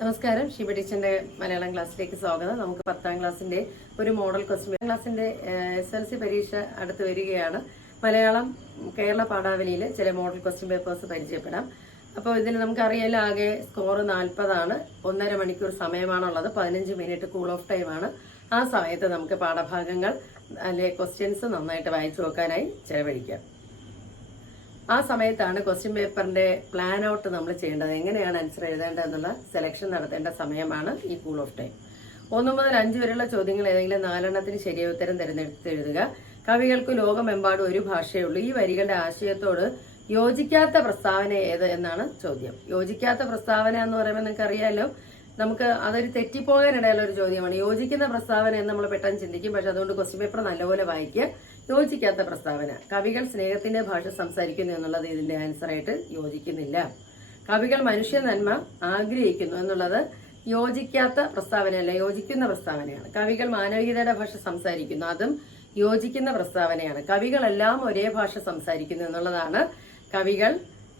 നമസ്കാരം. ഷീബ ടീച്ചറിന്റെ മലയാളം ക്ലാസ്സിലേക്ക് സ്വാഗതം. നമുക്ക് 10ാം ക്ലാസ്സിന്റെ ഒരു മോഡൽ ക്വസ്റ്റ്യൻ ക്ലാസ്സിന്റെ SLC പരീക്ഷ അടുത്ത് വരികയാണ്. മലയാളം കേരള പാഠാവലിയിൽ ചില മോഡൽ ക്വസ്റ്റ്യൻ പേപ്പേഴ്സ് പരിചയപ്പെടാം. അപ്പോൾ ഇതിൽ നമുക്കറിയാലോ, ആകെ സ്കോർ 40 1.5 മണിക്കൂർ സമയമാണുള്ളത്. 15 മിനിറ്റ് കൂൾ ഓഫ് ടൈമാണ്. ആ സമയത്ത് നമുക്ക് പാഠഭാഗങ്ങൾ അല്ലെ ക്വസ്റ്റ്യൻസ് നന്നായിട്ട് വായിച്ചു നോക്കാനായി ചെലവഴിക്കാം. ആ സമയത്താണ് ക്വസ്റ്റ്യൻ പേപ്പറിന്റെ പ്ലാൻ ഔട്ട് നമ്മൾ ചെയ്യേണ്ടത്. എങ്ങനെയാണ് ആൻസർ എഴുതേണ്ടതെന്നുള്ള സെലക്ഷൻ നടത്തേണ്ട സമയമാണ് ഈ കൂൾ ഓഫ് ടൈം. 1 മുതൽ 5 വരെയുള്ള ചോദ്യങ്ങൾ ഏതെങ്കിലും 4 ശരിയായ ഉത്തരം തിരഞ്ഞെടുത്ത് എഴുതുക. കവികൾക്ക് ലോകമെമ്പാടും ഒരു ഭാഷയുള്ളൂ. ഈ വരികളുടെ ആശയത്തോട് യോജിക്കാത്ത പ്രസ്താവന ഏത് എന്നാണ് ചോദ്യം. യോജിക്കാത്ത പ്രസ്താവന എന്ന് പറയുമ്പോൾ നിങ്ങൾക്ക് അറിയാലോ, നമുക്ക് അതൊരു തെറ്റിപ്പോകാനിടയുള്ള ഒരു ചോദ്യമാണ്. യോജിക്കുന്ന പ്രസ്താവന എന്ന് നമ്മൾ പെട്ടെന്ന് ചിന്തിക്കും. പക്ഷെ അതുകൊണ്ട് ക്വസ്റ്റ്യൻ പേപ്പർ നല്ലപോലെ വായിക്കുക. യോജിക്കാത്ത പ്രസ്താവന: കവികൾ സ്നേഹത്തിന്റെ ഭാഷ സംസാരിക്കുന്നു എന്നുള്ളത് ഇതിന്റെ ആൻസറായിട്ട് യോജിക്കുന്നില്ല. കവികൾ മനുഷ്യ നന്മ ആഗ്രഹിക്കുന്നു എന്നുള്ളത് യോജിക്കാത്ത പ്രസ്താവനയല്ല, യോജിക്കുന്ന പ്രസ്താവനയാണ്. കവികൾ മാനവികതയുടെ ഭാഷ സംസാരിക്കുന്നു, അതും യോജിക്കുന്ന പ്രസ്താവനയാണ്. കവികളെല്ലാം ഒരേ ഭാഷ സംസാരിക്കുന്നു എന്നുള്ളതാണ് കവികൾ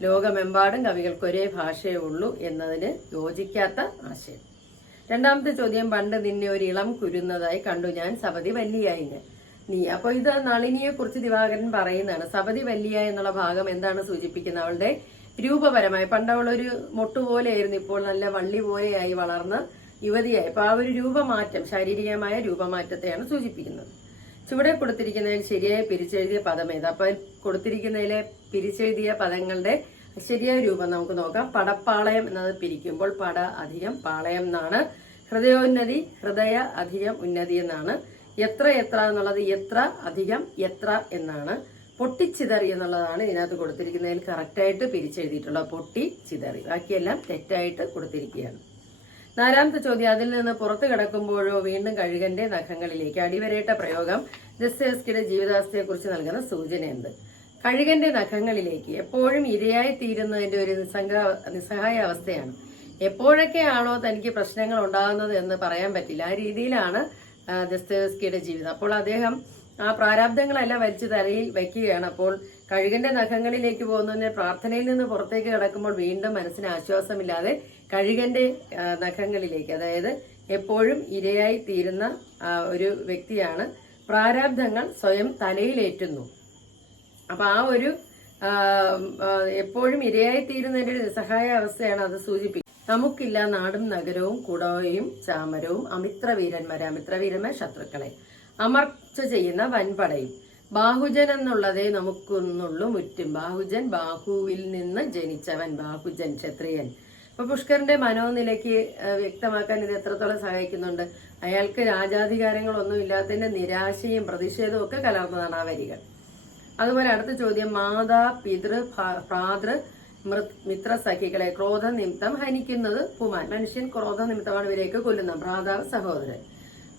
ലോകമെമ്പാടും കവികൾക്ക് ഒരേ ഭാഷയേ ഉള്ളൂ എന്നതിന് യോജിക്കാത്ത ആശയം. രണ്ടാമത്തെ ചോദ്യം: പണ്ട് നിന്നെ ഒരു ഇളം കുരുന്നതായി കണ്ടു ഞാൻ, സപതി വല്ലിയായിന് നീ. അപ്പൊ ഇത് നളിനിയെ കുറിച്ച് ദിവാകരൻ പറയുന്നതാണ്. സപതി വല്ലിയ എന്നുള്ള ഭാഗം എന്താണ് സൂചിപ്പിക്കുന്നത്? അവളുടെ രൂപപരമായി പണ്ട് അവളൊരു മൊട്ടുപോലെയായിരുന്നു, ഇപ്പോൾ നല്ല വള്ളി പോലെയായി വളർന്ന് യുവതിയായി. അപ്പൊ ആ ഒരു രൂപമാറ്റം, ശാരീരികമായ രൂപമാറ്റത്തെയാണ് സൂചിപ്പിക്കുന്നത്. ചുവടെ കൊടുത്തിരിക്കുന്നതിൽ ശരിയായി പിരിച്ചെഴുതിയ പദം ഏത്? അപ്പൊ കൊടുത്തിരിക്കുന്നതിലെ പിരിച്ചെഴുതിയ പദങ്ങളുടെ ശരിയായ രൂപം നമുക്ക് നോക്കാം. പടപ്പാളയം എന്നത് പിരിക്കുമ്പോൾ പട അധികം പാളയം എന്നാണ്. ഹൃദയോന്നതി ഹൃദയ അധികം ഉന്നതി എന്നാണ്. എത്ര എത്ര എന്നുള്ളത് എത്ര അധികം എത്ര എന്നാണ്. പൊട്ടിച്ചിതറി എന്നുള്ളതാണ് ഇതിനകത്ത് കൊടുത്തിരിക്കുന്നതിൽ കറക്റ്റായിട്ട് പിരിച്ചെഴുതിയിട്ടുള്ളത്. പൊട്ടി ചിതറി. ബാക്കിയെല്ലാം തെറ്റായിട്ട് കൊടുത്തിരിക്കുകയാണ്. 4ാമത്തെ ചോദ്യം: അതിൽ നിന്ന് പുറത്തു കിടക്കുമ്പോഴോ വീണ്ടും കഴുകന്റെ നഖങ്ങളിലേക്ക്. അടിവരയിട്ട പ്രയോഗം ദസ്തയേവ്സ്കിയുടെ ജീവിതാവസ്ഥയെക്കുറിച്ച് നൽകുന്ന സൂചന എന്ത്? കഴുകന്റെ നഖങ്ങളിലേക്ക് എപ്പോഴും ഇരയായി തീരുന്നതിന്റെ ഒരു നിസ്സഹായ അവസ്ഥയാണ്. എപ്പോഴൊക്കെയാണോ തനിക്ക് പ്രശ്നങ്ങൾ ഉണ്ടാകുന്നത് എന്ന് പറയാൻ പറ്റില്ല. ആ രീതിയിലാണ് ദസ്തയേവ്സ്കിയുടെ ജീവിതം. അപ്പോൾ അദ്ദേഹം ആ പ്രാരാബ്ദങ്ങളെല്ലാം വലിച്ചു തലയിൽ വയ്ക്കുകയാണ്. അപ്പോൾ കഴുകന്റെ നഖങ്ങളിലേക്ക് പോകുന്നതിന് പ്രാർത്ഥനയിൽ നിന്ന് പുറത്തേക്ക് കിടക്കുമ്പോൾ വീണ്ടും മനസ്സിന് ആശ്വാസമില്ലാതെ കഴുകന്റെ നഖങ്ങളിലേക്ക്, അതായത് എപ്പോഴും ഇരയായി തീരുന്ന ഒരു വ്യക്തിയാണ്. പ്രാരാബ്ദങ്ങൾ സ്വയം തലയിലേറ്റുന്നു. അപ്പൊ ആ ഒരു എപ്പോഴും ഇരയായി തീരുന്നതിന്റെ ഒരു നിസ്സഹായ അവസ്ഥയാണ് അത് സൂചിപ്പിക്കുന്നത്. നമുക്കില്ല നാടും നഗരവും കുടവയും ചാമരവും അമിത്രവീരന്മാർ ശത്രുക്കളെ അമർച്ച ചെയ്യുന്ന വൻപടയും. ബാഹുജൻ എന്നുള്ളതേ നമുക്കൊന്നുള്ളൂ മുറ്റും. ബാഹുജൻ ബാഹുവിൽ നിന്ന് ജനിച്ചവൻ, ബാഹുജൻ ക്ഷത്രിയൻ. അപ്പൊ പുഷ്കരന്റെ മനോനിലയ്ക്ക് വ്യക്തമാക്കാൻ ഇത് എത്രത്തോളം സഹായിക്കുന്നുണ്ട്? അയാൾക്ക് രാജാധികാരങ്ങളൊന്നും ഇല്ലാത്തതിന്റെ നിരാശയും പ്രതിഷേധവും ഒക്കെ കലർന്നതാണ് ആ വരികൾ. അതുപോലെ അടുത്ത ചോദ്യം: മാതാ പിതൃ ഭ്രാതൃ മിത്ര സഖികളെ ക്രോധ നിമിത്തം ഹനിക്കുന്നത് പുമാൻ. മനുഷ്യൻ ക്രോധ നിമിത്തമാണ് ഇവരെയൊക്കെ കൊല്ലുന്നത്. ഭ്രാതാവ് സഹോദരൻ.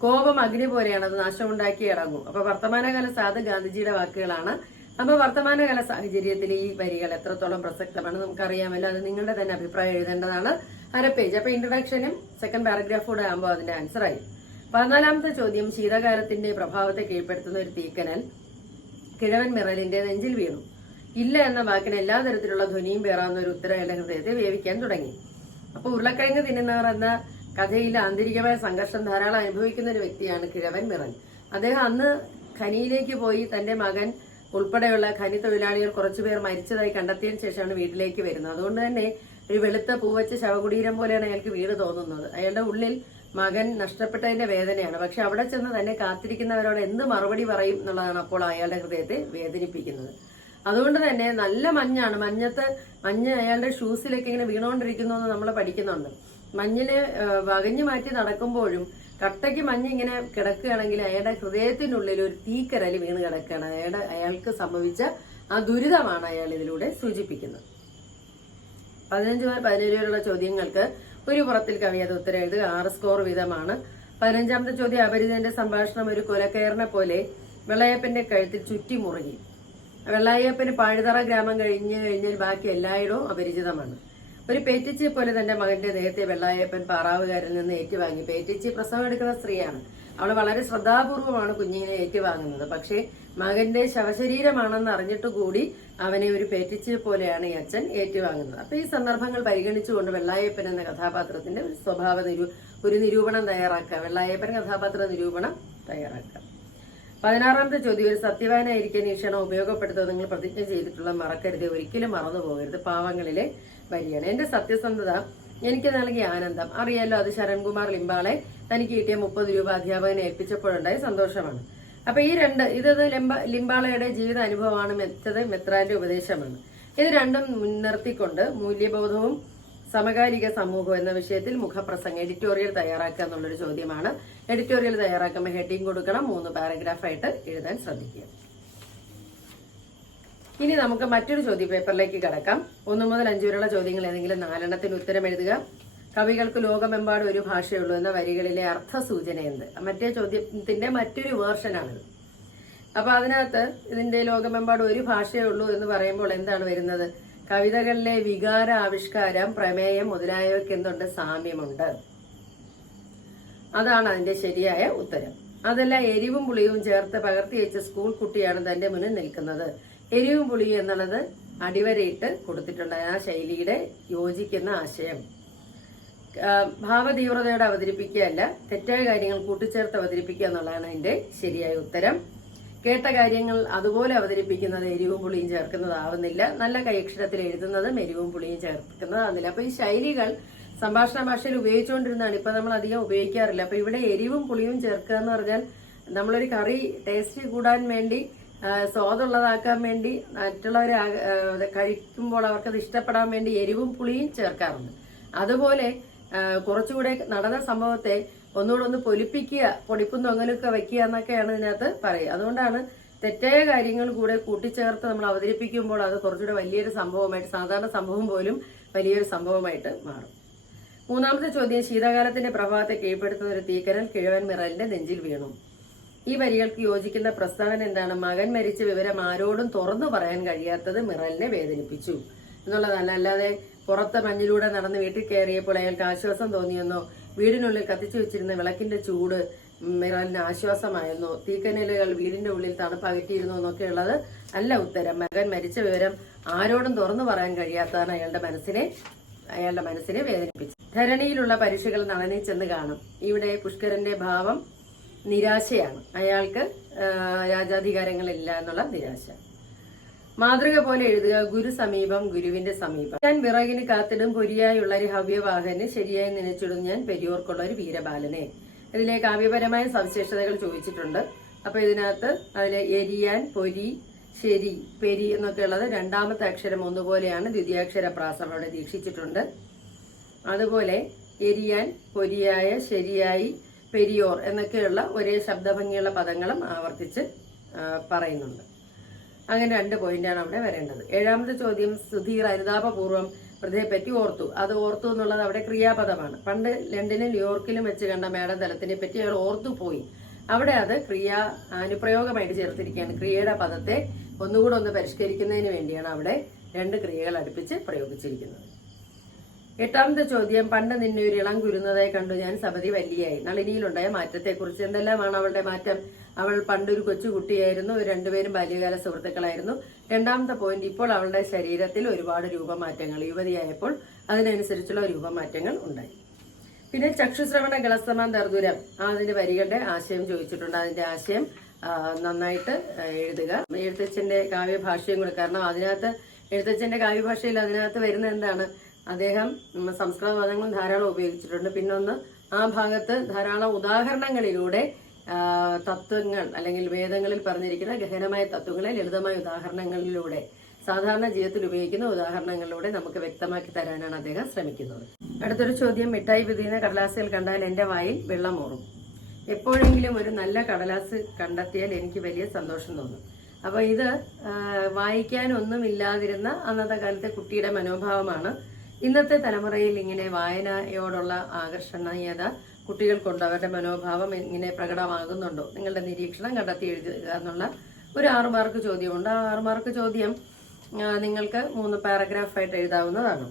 കോപം അഗ്നി പോലെയാണ്, അത് നാശമുണ്ടാക്കി ഇറങ്ങും. അപ്പൊ വർത്തമാനകാല സാധു ഗാന്ധിജിയുടെ വാക്കുകളാണ്. അപ്പൊ വർത്തമാനകാല സാഹചര്യത്തിൽ ഈ വരികൾ എത്രത്തോളം പ്രസക്തമാണ് നമുക്കറിയാമല്ലോ. അത് നിങ്ങളുടെ തന്നെ അഭിപ്രായം എഴുതേണ്ടതാണ്. 1/2 പേജ്. അപ്പൊ ഇൻട്രൊഡക്ഷനും സെക്കൻഡ് പാരഗ്രാഫ് കൂടെ ആകുമ്പോൾ അതിന്റെ ആൻസർ ആയി. 14ാമത്തെ ചോദ്യം: ശീതകാലത്തിന്റെ പ്രഭാവത്തെ കീഴ്പ്പെടുത്തുന്ന ഒരു തീക്കനൽ കിഴവൻ മിറലിന്റെ നെഞ്ചിൽ വീണു. ഇല്ല എന്ന വാക്കിന് എല്ലാ തരത്തിലുള്ള ധ്വനിയും പേറാവുന്ന ഒരു ഉത്തരം എന്റെ ഹൃദയത്തെ വേവിക്കാൻ തുടങ്ങി. അപ്പൊ ഉരുളക്കിഴങ്ങ് തിന്നുന്നവർ എന്ന കഥയിലെ ആന്തരികമായ സംഘർഷം ധാരാളം അനുഭവിക്കുന്ന ഒരു വ്യക്തിയാണ് കിഴവൻ മിറൽ. അദ്ദേഹം അന്ന് ഖനിയിലേക്ക് പോയി തന്റെ മകൻ ഉൾപ്പെടെയുള്ള ഖനി തൊഴിലാളികൾ കുറച്ചുപേർ മരിച്ചതായി കണ്ടെത്തിയതിനു ശേഷമാണ് വീട്ടിലേക്ക് വരുന്നത്. അതുകൊണ്ട് തന്നെ ഒരു വെളുത്ത പൂവച്ച ശവകുടീരം പോലെയാണ് അയാൾക്ക് വീട് തോന്നുന്നത്. അയാളുടെ ഉള്ളിൽ മകൻ നഷ്ടപ്പെട്ടതിന്റെ വേദനയാണ്. പക്ഷെ അവിടെ ചെന്ന് തന്നെ കാത്തിരിക്കുന്നവരോട് എന്ത് മറുപടി പറയും എന്നുള്ളതാണ് അപ്പോൾ അയാളുടെ ഹൃദയത്തെ വേദനിപ്പിക്കുന്നത്. അതുകൊണ്ട് തന്നെ നല്ല മഞ്ഞാണ്. മഞ്ഞ് അയാളുടെ ഷൂസിലൊക്കെ ഇങ്ങനെ വീണുകൊണ്ടിരിക്കുന്നു എന്ന് നമ്മൾ പഠിക്കുന്നുണ്ട്. മഞ്ഞിനെ വകഞ്ഞു മാറ്റി നടക്കുമ്പോഴും കട്ടയ്ക്ക് മഞ്ഞ് ഇങ്ങനെ കിടക്കുകയാണെങ്കിൽ അയാളുടെ ഹൃദയത്തിനുള്ളിൽ ഒരു തീക്കരൽ വീണ് കിടക്കുകയാണ്. അയാൾക്ക് സംഭവിച്ച ആ ദുരിതമാണ് അയാൾ ഇതിലൂടെ സൂചിപ്പിക്കുന്നത്. 15 മുതൽ 17 വരെയുള്ള ചോദ്യങ്ങൾക്ക് ഒരു പുറത്തിൽ കവിയാതെ ഉത്തരം എഴുതുക. 6 സ്കോർ വീതമാണ്. 15ാമത്തെ ചോദ്യം: അപരിചിതന്റെ സംഭാഷണം ഒരു കൊലക്കയറിനെ പോലെ വെള്ളയപ്പന്റെ കഴുത്തിൽ ചുറ്റി മുറുകി. വെള്ളായപ്പന് പാഴുതറ ഗ്രാമം കഴിഞ്ഞാൽ ബാക്കി എല്ലായിടവും അപരിചിതമാണ്. ഒരു പേറ്റിച്ചിയെ പോലെ തന്റെ മകന്റെ ദേഹത്തെ വെള്ളായപ്പൻ പാറാവുകാരിൽ നിന്ന് ഏറ്റുവാങ്ങി. പേറ്റിച്ചി പ്രസവം എടുക്കുന്ന സ്ത്രീയാണ്. അവൾ വളരെ ശ്രദ്ധാപൂർവമാണ് കുഞ്ഞിനെ ഏറ്റുവാങ്ങുന്നത്. പക്ഷേ മകന്റെ ശവശരീരമാണെന്ന് അറിഞ്ഞിട്ട് കൂടി അവനെ ഒരു പേറ്റിച്ച് പോലെയാണ് ഈ അച്ഛൻ ഏറ്റുവാങ്ങുന്നത്. അപ്പൊ ഈ സന്ദർഭങ്ങൾ പരിഗണിച്ചുകൊണ്ട് വെള്ളായപ്പൻ എന്ന കഥാപാത്രത്തിന്റെ ഒരു നിരൂപണം തയ്യാറാക്കുക. വെള്ളായപ്പൻ കഥാപാത്ര നിരൂപണം തയ്യാറാക്കുക. 16ാമത്തെ ചോദ്യം, ഒരു സത്യവാനായിരിക്കാൻ ഈ ക്ഷണം ഉപയോഗപ്പെടുത്തുക നിങ്ങൾ പ്രതിജ്ഞ ചെയ്തിട്ടുള്ള മറക്കരുത്, ഒരിക്കലും മറന്നു പോകരുത്. പാവങ്ങളിലെ വരിയാണ്. എന്റെ സത്യസന്ധത എനിക്ക് നൽകിയ ആനന്ദം അറിയാലോ, അത് ശരൺകുമാർ ലിംബാളെ തനിക്ക് കിട്ടിയ 30 രൂപ അധ്യാപകനെ ഏൽപ്പിച്ചപ്പോഴുണ്ടായ സന്തോഷമാണ്. അപ്പൊ ഈ ഇത് ലിംബാളയുടെ ജീവിത അനുഭവമാണ്, മെത്രാന്റെ ഉപദേശമാണ്. ഇത് രണ്ടും മുൻനിർത്തിക്കൊണ്ട് മൂല്യബോധവും സമകാലിക സമൂഹം എന്ന വിഷയത്തിൽ മുഖപ്രസംഗം എഡിറ്റോറിയൽ തയ്യാറാക്കുക എന്നുള്ളൊരു ചോദ്യമാണ്. എഡിറ്റോറിയൽ തയ്യാറാക്കുമ്പോൾ ഹെഡിങ് കൊടുക്കണം, 3 പാരഗ്രാഫായിട്ട് എഴുതാൻ ശ്രദ്ധിക്കുക. ഇനി നമുക്ക് മറ്റൊരു ചോദ്യ പേപ്പറിലേക്ക് കടക്കാം. 1 മുതൽ 5 വരെയുള്ള ചോദ്യങ്ങൾ ഏതെങ്കിലും 4 ഉത്തരം എഴുതുക. കവികൾക്ക് ലോകമെമ്പാടും ഒരു ഭാഷയുള്ളൂ എന്ന വരികളിലെ അർത്ഥസൂചന എന്ത്? മറ്റേ ചോദ്യത്തിന്റെ മറ്റൊരു വേർഷനാണിത്. അപ്പൊ അതിനകത്ത് ഇതിന്റെ ലോകമെമ്പാടും ഒരു ഭാഷയേ ഉള്ളൂ എന്ന് പറയുമ്പോൾ എന്താണ് വരുന്നത്? കവിതകളിലെ വികാര ആവിഷ്കാരം, പ്രമേയം മുതലായവയ്ക്ക് എന്തുണ്ട്? സാമ്യമുണ്ട്. അതാണ് അതിന്റെ ശരിയായ ഉത്തരം. അതല്ല, എരിവും പുളിയും ചേർത്ത് പകർത്തി വെച്ച സ്കൂൾ കുട്ടിയാണ് തന്റെ മുന്നിൽ നിൽക്കുന്നത്. എരിവും പുളിയും എന്നുള്ളത് അടിവരയിട്ട് കൊടുത്തിട്ടുണ്ട്. ആ ശൈലിയുടെ യോജിക്കുന്ന ആശയം. ഭാവതീവ്രതയോടെ അവതരിപ്പിക്കുകയല്ല, തെറ്റായ കാര്യങ്ങൾ കൂട്ടിച്ചേർത്ത് അവതരിപ്പിക്കുക എന്നുള്ളതാണ് അതിന്റെ ശരിയായ ഉത്തരം. കേട്ട കാര്യങ്ങൾ അതുപോലെ അവതരിപ്പിക്കുന്നത് എരിവും പുളിയും ചേർക്കുന്നതാവുന്നില്ല. നല്ല കൈയക്ഷരത്തിൽ എഴുതുന്നതും എരിവും പുളിയും ചേർക്കുന്നതാവുന്നില്ല. അപ്പൊ ഈ ശൈലികൾ സംഭാഷണ ഭാഷയിൽ ഉപയോഗിച്ചുകൊണ്ടിരുന്നതാണ്, ഇപ്പൊ നമ്മൾ അധികം ഉപയോഗിക്കാറില്ല. അപ്പൊ ഇവിടെ എരിവും പുളിയും ചേർക്കുക എന്ന് പറഞ്ഞാൽ നമ്മളൊരു കറി ടേസ്റ്റ് കൂടാൻ വേണ്ടി, സ്വാദുള്ളതാക്കാൻ വേണ്ടി, മറ്റുള്ളവരെ കഴിക്കുമ്പോൾ അവർക്കത് ഇഷ്ടപ്പെടാൻ വേണ്ടി എരിവും പുളിയും ചേർക്കാറുണ്ട്. അതുപോലെ കുറച്ചുകൂടെ നടന്ന സംഭവത്തെ ഒന്നുകൂടെ ഒന്ന് പൊലിപ്പിക്കുക, പൊടിപ്പും തൊങ്ങലൊക്കെ വയ്ക്കുക എന്നൊക്കെയാണ് ഇതിനകത്ത് പറയുക. അതുകൊണ്ടാണ് തെറ്റായ കാര്യങ്ങൾ കൂടെ കൂട്ടിച്ചേർത്ത് നമ്മൾ അവതരിപ്പിക്കുമ്പോൾ അത് കുറച്ചുകൂടെ വലിയൊരു സംഭവമായിട്ട്, സാധാരണ സംഭവം പോലും വലിയൊരു സംഭവമായിട്ട് മാറും. 3ാമത്തെ ചോദ്യം, ശീതകാലത്തിന്റെ പ്രഭാവത്തെ കീഴ്പ്പെടുത്തുന്ന ഒരു തീക്കനൽ കിഴവൻ മിറലിന്റെ നെഞ്ചിൽ വീണു. ഈ വരികൾക്ക് യോജിക്കുന്ന പ്രസ്താവന എന്താണ്? മകൻ മരിച്ച വിവരം ആരോടും തുറന്നു പറയാൻ കഴിയാത്തത് മിറലിനെ വേദനിപ്പിച്ചു എന്നുള്ളതല്ല. അല്ലാതെ പുറത്തെ മഞ്ഞിലൂടെ നടന്ന് വീട്ടിൽ കയറിയപ്പോൾ അയാൾക്ക് ആശ്വാസം തോന്നിയെന്നോ, വീടിനുള്ളിൽ കത്തിച്ചു വെച്ചിരുന്ന വിളക്കിന്റെ ചൂട് മിറലിന് ആശ്വാസമായെന്നോ, തീക്കനലുകൾ വീടിന്റെ ഉള്ളിൽ തണുപ്പ് അകറ്റിയിരുന്നു എന്നൊക്കെയുള്ളത് അല്ല ഉത്തരം. മകൻ മരിച്ച വിവരം ആരോടും തുറന്നു പറയാൻ കഴിയാത്തതാണ് അയാളുടെ മനസ്സിനെ വേദനിപ്പിച്ചു. ധരണിയിലുള്ള പരീക്ഷകൾ നളനെ ചെന്ന് കാണും. ഇവിടെ പുഷ്കരന്റെ ഭാവം നിരാശയാണ്. അയാൾക്ക് രാജാധികാരങ്ങളില്ല എന്നുള്ള നിരാശ. മാതൃക പോലെ എഴുതുക. ഗുരു സമീപം, ഗുരുവിന്റെ സമീപം. ഞാൻ വിറകിന് കാത്തിടും പൊരിയായുള്ള ഒരു ഹവ്യവാഹനെ, ശരിയായി നനച്ചിടും ഞാൻ പെരിയോർക്കുള്ള ഒരു വീരബാലനെ. ഇതിലെ കാവ്യപരമായ സവിശേഷതകൾ ചോദിച്ചിട്ടുണ്ട്. അപ്പൊ ഇതിനകത്ത് അതിലെ എരിയാൻ, പൊരി, ശരി, പെരി എന്നൊക്കെ ഉള്ളത് 2ാമത്തെ അക്ഷരം ഒന്നുപോലെയാണ്. ദ്വിതീയാക്ഷര പ്രാസം അവിടെ ദീക്ഷിച്ചിട്ടുണ്ട്. അതുപോലെ എരിയാൻ, പൊരിയായ, ശരിയായി, പെരിയോർ എന്നൊക്കെയുള്ള ഒരേ ശബ്ദഭംഗിയുള്ള പദങ്ങളും ആവർത്തിച്ച് പറയുന്നുണ്ട്. അങ്ങനെ 2 പോയിന്റാണ് അവിടെ വരേണ്ടത്. 7ാമത്തെ ചോദ്യം, സുധീർ അനുതാപപൂർവ്വം പ്രതിയെപ്പറ്റി ഓർത്തു. അത് ഓർത്തു എന്നുള്ളത് അവിടെ ക്രിയാപദമാണ്. പണ്ട് ലണ്ടനിലും ന്യൂയോർക്കിലും വെച്ച് കണ്ട മേഡം തലത്തിനെ പറ്റി അയാൾ ഓർത്തു പോയി. അവിടെ അത് അനുപ്രയോഗമായിട്ട് ചേർത്തിരിക്കുകയാണ്. ക്രിയയുടെ പദത്തെ ഒന്നുകൂടെ ഒന്ന് പരിഷ്കരിക്കുന്നതിന് വേണ്ടിയാണ് അവിടെ 2 ക്രിയകൾ അടുപ്പിച്ച് പ്രയോഗിച്ചിരിക്കുന്നത്. 8ാമത്തെ ചോദ്യം, പണ്ട് നിന്നെ ഒരു ഇളം കുരുന്നതായി കണ്ടു ഞാൻ സപതി വല്ലിയായി. നളിനിയിലുണ്ടായ മാറ്റത്തെക്കുറിച്ച്. എന്തെല്ലാമാണ് അവളുടെ മാറ്റം? അവൾ പണ്ടൊരു കൊച്ചുകുട്ടിയായിരുന്നു, 2 പേരും ബാല്യകാല സുഹൃത്തുക്കളായിരുന്നു. 2ാമത്തെ പോയിന്റ്, ഇപ്പോൾ അവളുടെ ശരീരത്തിൽ ഒരുപാട് രൂപമാറ്റങ്ങൾ, യുവതിയായപ്പോൾ അതിനനുസരിച്ചുള്ള രൂപമാറ്റങ്ങൾ ഉണ്ടായി. പിന്നെ ചക്ഷുശ്രവണ ഗളസമാൻ ദർദുരം, അതിന്റെ വരികളുടെ ആശയം ചോദിച്ചിട്ടുണ്ട്. അതിന്റെ ആശയം നന്നായിട്ട് എഴുതുക. എഴുത്തച്ഛന്റെ കാവ്യഭാഷയും കൂടെ, കാരണം അതിനകത്ത് എഴുത്തച്ഛന്റെ കാവ്യഭാഷയിൽ അതിനകത്ത് വരുന്ന എന്താണ്, അദ്ദേഹം സംസ്കൃത പദങ്ങൾ ധാരാളം ഉപയോഗിച്ചിട്ടുണ്ട്. പിന്നൊന്ന്, ആ ഭാഗത്ത് ധാരാളം ഉദാഹരണങ്ങളിലൂടെ തത്വങ്ങൾ അല്ലെങ്കിൽ വേദങ്ങളിൽ പറഞ്ഞിരിക്കുന്ന ഗഹനമായ തത്വങ്ങളെ ലളിതമായ ഉദാഹരണങ്ങളിലൂടെ, സാധാരണ ജീവിതത്തിൽ ഉപയോഗിക്കുന്ന ഉദാഹരണങ്ങളിലൂടെ നമുക്ക് വ്യക്തമാക്കി തരാനാണ് അദ്ദേഹം ശ്രമിക്കുന്നത്. അടുത്തൊരു ചോദ്യം, മിഠായി വിധിയുന്ന കടലാസുകൾ കണ്ടാൽ എന്റെ വായിൽ വെള്ളമൂറും. എപ്പോഴെങ്കിലും ഒരു നല്ല കടലാസ് കണ്ടെത്തിയാൽ എനിക്ക് വലിയ സന്തോഷം തോന്നും. അപ്പൊ ഇത് വായിക്കാനൊന്നുമില്ലാതിരുന്ന അന്നത്തെ കാലത്തെ കുട്ടിയുടെ മനോഭാവമാണ്. ഇന്നത്തെ തലമുറയിൽ ഇങ്ങനെ വായനയോടുള്ള ആകർഷണീയത കുട്ടികൾക്കുണ്ടോ? അവരുടെ മനോഭാവം ഇങ്ങനെ പ്രകടമാകുന്നുണ്ടോ? നിങ്ങളുടെ നിരീക്ഷണം കണ്ടെത്തി എഴുതുക എന്നുള്ള ഒരു 6 മാർക്ക് ചോദ്യമുണ്ട്. ആ 6 മാർക്ക് ചോദ്യം നിങ്ങൾക്ക് 3 പാരഗ്രാഫായിട്ട് എഴുതാവുന്നതാണ്.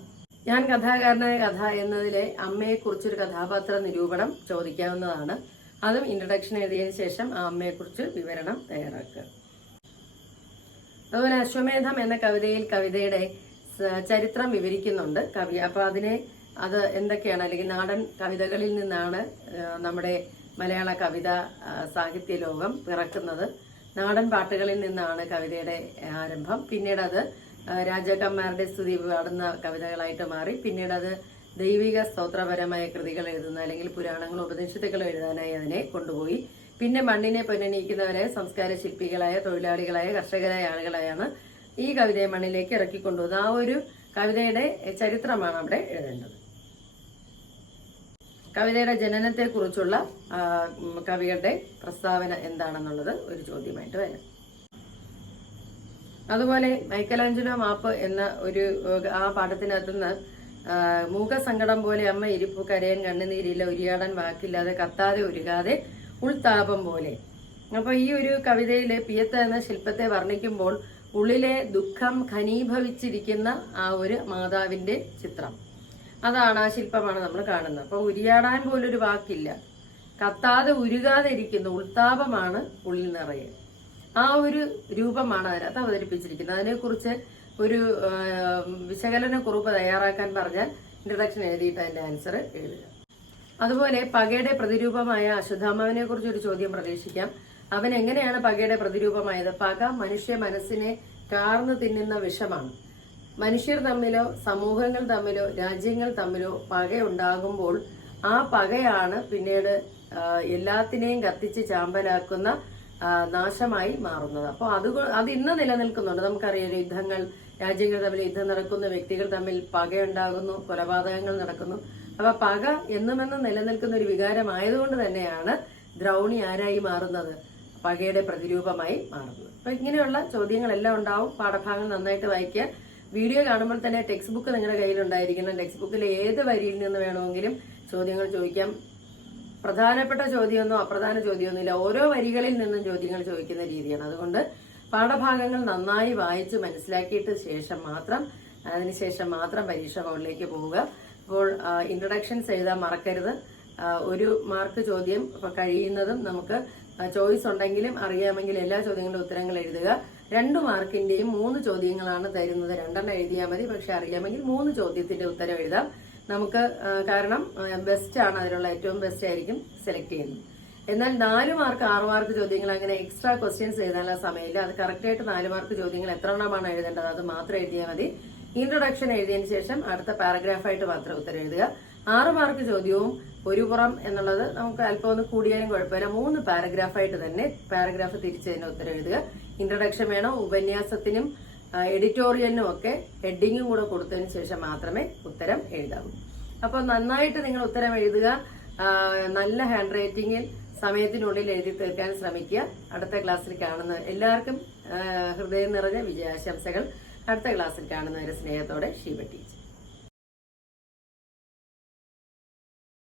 ഞാൻ കഥാകാരനായ കഥ എന്നതിലെ അമ്മയെക്കുറിച്ചൊരു കഥാപാത്ര നിരൂപണം ചോദിക്കാവുന്നതാണ്. അതും ഇൻട്രൊഡക്ഷൻ എഴുതിയതിനു ശേഷം ആ അമ്മയെക്കുറിച്ച് വിവരണം തയ്യാറാക്കുക. അതുപോലെ അശ്വമേധം എന്ന കവിതയിൽ കവിതയുടെ ചരിത്രം വിവരിക്കുന്നുണ്ട് കവി. അപ്പൊ അത് എന്തൊക്കെയാണ്, അല്ലെങ്കിൽ നാടൻ കവിതകളിൽ നിന്നാണ് നമ്മുടെ മലയാള കവിത സാഹിത്യ ലോകം പിറക്കുന്നത്. നാടൻ പാട്ടുകളിൽ നിന്നാണ് കവിതയുടെ ആരംഭം. പിന്നീട് അത് രാജാക്കന്മാരുടെ സ്തുതി പാടുന്ന കവിതകളായിട്ട് മാറി. പിന്നീട് അത് ദൈവിക സ്തോത്രപരമായ കൃതികൾ എഴുതുന്ന, അല്ലെങ്കിൽ പുരാണങ്ങളും ഉപനിഷത്തുകളും എഴുതാനായി അതിനെ കൊണ്ടുപോയി. പിന്നെ മണ്ണിനെ പൊന്നണിയിക്കുന്നവരായ സംസ്കാര ശില്പികളായ, തൊഴിലാളികളായ, കർഷകരായ ആളുകളായാണ് ഈ കവിതയെ മണ്ണിലേക്ക് ഇറക്കിക്കൊണ്ടുപോകുന്നത്. ആ ഒരു കവിതയുടെ ചരിത്രമാണ് അവിടെ എഴുതേണ്ടത്. കവിതയുടെ ജനനത്തെക്കുറിച്ചുള്ള കവികളുടെ പ്രസ്താവന എന്താണെന്നുള്ളത് ഒരു ചോദ്യമായിട്ട് വരാം. അതുപോലെ മൈക്കലാഞ്ചലോ മാപ്പ് എന്ന ആ പാഠത്തിനകത്തുനിന്ന് മൂകസങ്കടം പോലെ അമ്മ ഇരിപ്പു കരയാൻ കണ്ണുനീരില്ല, ഉരിയാടാൻ വാക്കില്ലാതെ കത്താതെ ഉരുകാതെ ഉൾത്താപം പോലെ. അപ്പൊ ഈ ഒരു കവിതയിലെ പിയത്ത എന്ന ശില്പത്തെ വർണ്ണിക്കുമ്പോൾ ഉള്ളിലെ ദുഃഖം ഘനീഭവിച്ചിരിക്കുന്ന ആ ഒരു മാതാവിന്റെ ചിത്രം, അതാണ് ആ ശില്പമാണ് നമ്മൾ കാണുന്നത്. അപ്പൊ ഉരിയാടാൻ പോലൊരു വാക്കില്ല, കത്താതെ ഉരുകാതെ ഇരിക്കുന്ന ഉൾത്താപമാണ് ഉള്ളിൽ നിറയെ. ആ ഒരു രൂപമാണ് അതിനകത്ത് അവതരിപ്പിച്ചിരിക്കുന്നത്. അതിനെക്കുറിച്ച് ഒരു വിശകലന കുറിപ്പ് തയ്യാറാക്കാൻ പറഞ്ഞാൽ ഇൻട്രൊഡക്ഷൻ എഴുതിയിട്ട് അതിന്റെ ആൻസർ എഴുതുക. അതുപോലെ പകയുടെ പ്രതിരൂപമായ അശ്വത്ഥാമാവിനെ കുറിച്ച് ഒരു ചോദ്യം പ്രതീക്ഷിക്കാം. അവൻ എങ്ങനെയാണ് പകയുടെ പ്രതിരൂപമായത്? പക മനുഷ്യ മനസ്സിനെ കാർന്നു തിന്നുന്ന വിഷമാണ്. മനുഷ്യർ തമ്മിലോ സമൂഹങ്ങൾ തമ്മിലോ രാജ്യങ്ങൾ തമ്മിലോ പകയുണ്ടാകുമ്പോൾ ആ പകയാണ് പിന്നീട് എല്ലാത്തിനെയും കത്തിച്ച് ചാമ്പലാക്കുന്ന നാശമായി മാറുന്നത്. അപ്പോൾ അത് ഇന്ന് നിലനിൽക്കുന്നുണ്ട്. നമുക്കറിയാം, യുദ്ധങ്ങൾ, രാജ്യങ്ങൾ തമ്മിൽ യുദ്ധം നടക്കുന്നു, വ്യക്തികൾ തമ്മിൽ പകയുണ്ടാകുന്നു, കൊലപാതകങ്ങൾ നടക്കുന്നു. അപ്പൊ പക എന്നുമെന്നും നിലനിൽക്കുന്ന ഒരു വികാരമായതുകൊണ്ട് തന്നെയാണ് ദ്രൗണി ആരായി മാറുന്നത്? പകയുടെ പ്രതിരൂപമായി മാറുന്നത്. അപ്പൊ ഇങ്ങനെയുള്ള ചോദ്യങ്ങളെല്ലാം ഉണ്ടാവും. പാഠഭാഗങ്ങൾ നന്നായിട്ട് വായിക്കുക. വീഡിയോ കാണുമ്പോൾ തന്നെ ടെക്സ്റ്റ് ബുക്ക് നിങ്ങളുടെ കയ്യിലുണ്ടായിരിക്കണം. ടെക്സ്റ്റ് ബുക്കിലെ ഏത് വരിയിൽ നിന്ന് വേണമെങ്കിലും ചോദ്യങ്ങൾ ചോദിക്കാം. പ്രധാനപ്പെട്ട ചോദ്യമൊന്നോ അപ്രധാന ചോദ്യമൊന്നുമില്ല, ഓരോ വരികളിൽ നിന്നും ചോദ്യങ്ങൾ ചോദിക്കുന്ന രീതിയാണ്. അതുകൊണ്ട് പാഠഭാഗങ്ങൾ നന്നായി വായിച്ച് മനസ്സിലാക്കിയിട്ട് അതിനുശേഷം മാത്രം പരീക്ഷ ഹോളിലേക്ക് പോവുക. അപ്പോൾ ഇൻട്രൊഡക്ഷൻസ് എഴുതാൻ മറക്കരുത്. 1 മാർക്ക് ചോദ്യം കഴിയുന്നതും നമുക്ക് ചോയ്സ് ഉണ്ടെങ്കിലും അറിയാമെങ്കിൽ എല്ലാ ചോദ്യങ്ങളുടെ ഉത്തരങ്ങൾ എഴുതുക. 2 മാർക്കിന്റെയും 3 ചോദ്യങ്ങളാണ് തരുന്നത്. 2 എഴുതിയാൽ മതി, പക്ഷെ അറിയാമെങ്കിൽ 3 ചോദ്യത്തിന്റെ ഉത്തരം എഴുതാം നമുക്ക്. കാരണം ബെസ്റ്റ് ആണ്, അതിലുള്ള ഏറ്റവും ബെസ്റ്റ് ആയിരിക്കും സെലക്ട് ചെയ്യുന്നത്. എന്നാൽ 4 മാർക്ക് 6 മാർക്ക് ചോദ്യങ്ങൾ അങ്ങനെ എക്സ്ട്രാ ക്വസ്റ്റ്യൻസ് എഴുതാനുള്ള സമയമില്ല. അത് കറക്റ്റായിട്ട് 4 മാർക്ക് ചോദ്യങ്ങൾ എത്ര എണ്ണമാണ് എഴുതേണ്ടത് അത് മാത്രം എഴുതിയാൽ മതി. ഇൻട്രൊഡക്ഷൻ എഴുതിയതിനു ശേഷം അടുത്ത പാരഗ്രാഫായിട്ട് മാത്രം ഉത്തരം എഴുതുക. 6 മാർക്ക് ചോദ്യവും ഒരു പുറം എന്നുള്ളത് നമുക്ക് അല്പം ഒന്ന് കൂടിയാലും കുഴപ്പമില്ല. 3 പാരഗ്രാഫായിട്ട് തന്നെ പാരഗ്രാഫ് തിരിച്ചതിന് ഉത്തരം എഴുതുക. ഇൻട്രൊഡക്ഷൻ വേണം. ഉപന്യാസത്തിനും എഡിറ്റോറിയലിനും ഒക്കെ ഹെഡിങ്ങും കൂടെ കൊടുത്തതിന് ശേഷം മാത്രമേ ഉത്തരം എഴുതാവൂ. അപ്പൊ നന്നായിട്ട് നിങ്ങൾ ഉത്തരം എഴുതുക. നല്ല ഹാൻഡ് റൈറ്റിംഗിൽ സമയത്തിനുള്ളിൽ എഴുതി തീർക്കാൻ ശ്രമിക്കുക. അടുത്ത ക്ലാസ്സിൽ കാണുന്ന എല്ലാവർക്കും ഹൃദയം നിറഞ്ഞ വിജയാശംസകൾ. അടുത്ത ക്ലാസ്സിൽ കാണുന്നവരെ സ്നേഹത്തോടെ ഷീബ ടീച്ചർ.